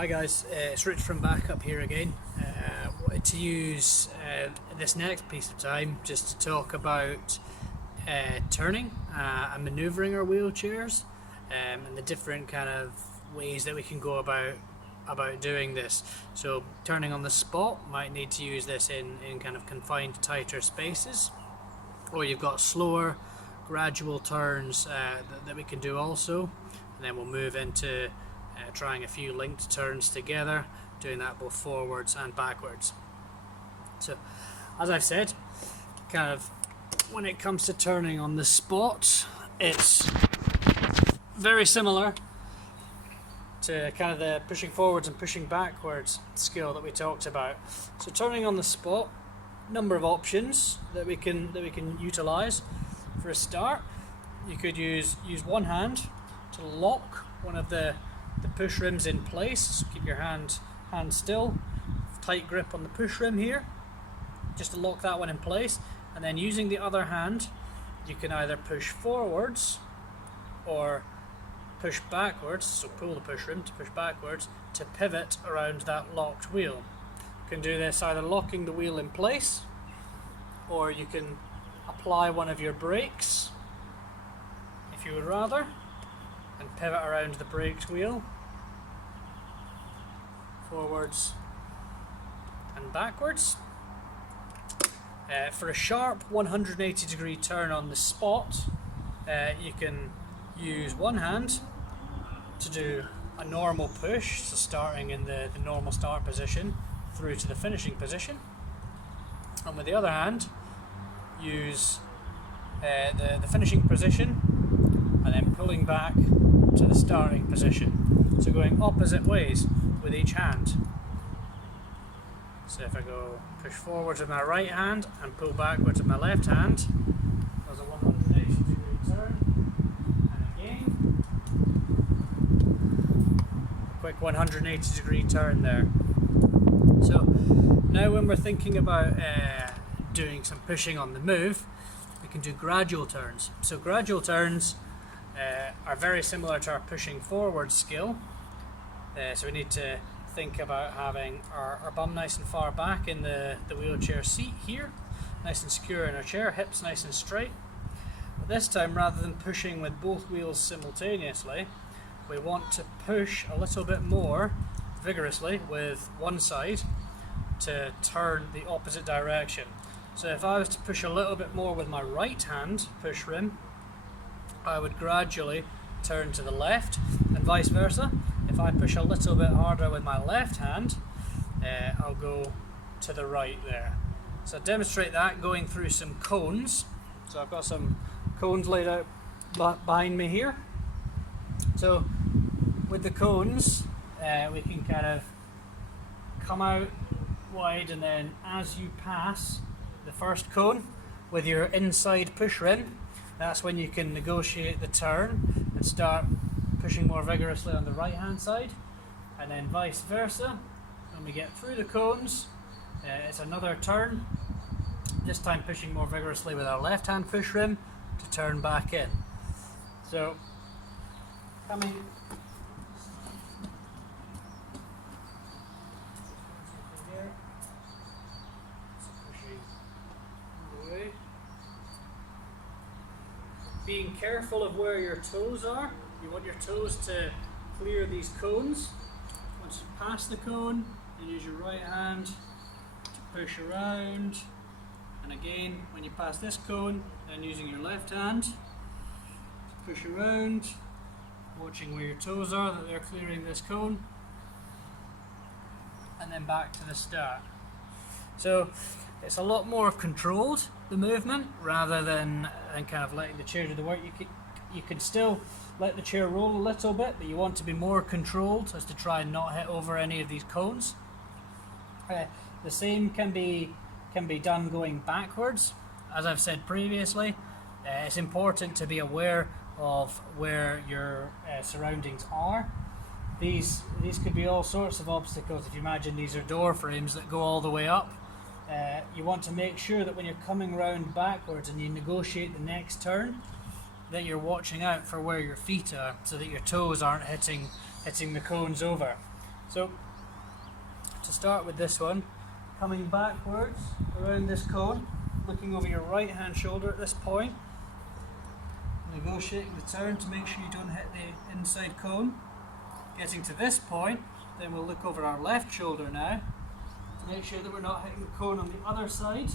Hi guys, it's Rich from Backup here again. Wanted to use this next piece of time just to talk about turning and manoeuvring our wheelchairs and the different kind of ways that we can go about doing this. So turning on the spot, might need to use this in kind of confined, tighter spaces, or you've got slower, gradual turns that we can do also, and then we'll move into trying a few linked turns together, doing that both forwards and backwards. So as I've said, kind of when it comes to turning on the spot, it's very similar to kind of the pushing forwards and pushing backwards skill that we talked about. So turning on the spot, number of options that we can utilize. For a start, you could use one hand to lock one of the push rims in place. So keep your hand still, tight grip on the push rim here, just to lock that one in place, and then using the other hand you can either push forwards or push backwards, so pull the push rim to push backwards to pivot around that locked wheel. You can do this either locking the wheel in place, or you can apply one of your brakes if you would rather and pivot around the braked wheel forwards and backwards. For a sharp 180 degree turn on the spot, you can use one hand to do a normal push, so starting in the normal start position through to the finishing position, and with the other hand use the finishing position and then pulling back to the starting position, so going opposite ways with each hand. So if I go push forwards with my right hand and pull backwards with my left hand, there's a 180 degree turn, and again a quick 180 degree turn there. So now when we're thinking about doing some pushing on the move, we can do gradual turns. So gradual turns are very similar to our pushing forward skill. So we need to think about having our bum nice and far back in the wheelchair seat here, nice and secure in our chair, hips nice and straight. But this time, rather than pushing with both wheels simultaneously, we want to push a little bit more vigorously with one side to turn the opposite direction. So if I was to push a little bit more with my right hand push rim, I would gradually turn to the left, and vice versa. If I push a little bit harder with my left hand, I'll go to the right there. So demonstrate that going through some cones. So I've got some cones laid out behind me here. So with the cones, we can kind of come out wide, and then as you pass the first cone with your inside push rim, that's when you can negotiate the turn and start pushing more vigorously on the right hand side, and then vice versa. When we get through the cones, it's another turn, this time pushing more vigorously with our left hand push rim to turn back in. So coming here, pushing away, being careful of where your toes are. You want your toes to clear these cones. Once you pass the cone, you use your right hand to push around, and again when you pass this cone, then using your left hand to push around, watching where your toes are, that they're clearing this cone, and then back to the start. So it's a lot more controlled, the movement, rather than kind of letting the chair do the work. You can still let the chair roll a little bit, but you want to be more controlled as to try and not hit over any of these cones. The same can be done going backwards. As I've said previously, it's important to be aware of where your surroundings are. These could be all sorts of obstacles. If you imagine these are door frames that go all the way up, you want to make sure that when you're coming round backwards and you negotiate the next turn, that you're watching out for where your feet are, so that your toes aren't hitting the cones over. So to start with this one, coming backwards around this cone, looking over your right hand shoulder at this point, negotiating the turn to make sure you don't hit the inside cone. Getting to this point, then we'll look over our left shoulder now to make sure that we're not hitting the cone on the other side.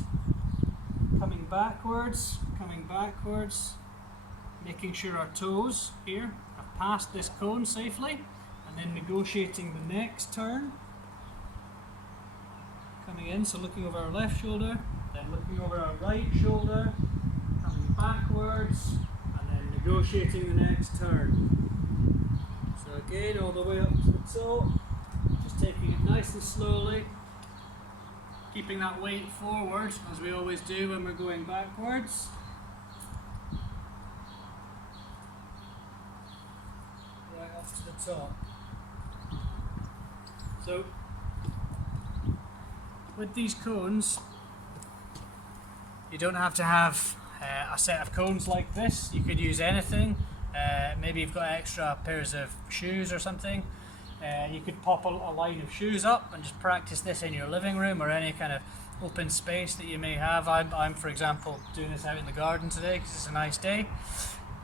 Coming backwards, making sure our toes here have passed this cone safely, and then negotiating the next turn. Coming in, so looking over our left shoulder, then looking over our right shoulder, coming backwards, and then negotiating the next turn. So again, all the way up to the toe, just taking it nice and slowly, keeping that weight forward as we always do when we're going backwards. Right up to the top. So with these cones, you don't have to have a set of cones like this. You could use anything. Maybe you've got extra pairs of shoes or something. You could pop a line of shoes up and just practice this in your living room or any kind of open space that you may have. I'm for example doing this out in the garden today because it's a nice day.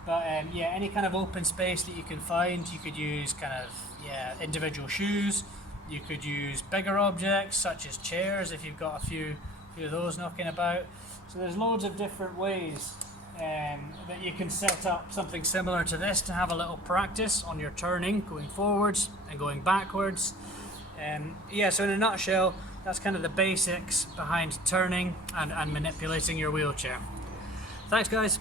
But yeah, any kind of open space that you can find, you could use kind of individual shoes. You could use bigger objects such as chairs if you've got a few of those knocking about. So there's loads of different ways that you can set up something similar to this to have a little practice on your turning, going forwards and going backwards. Yeah, so in a nutshell, that's kind of the basics behind turning and manipulating your wheelchair. Thanks guys.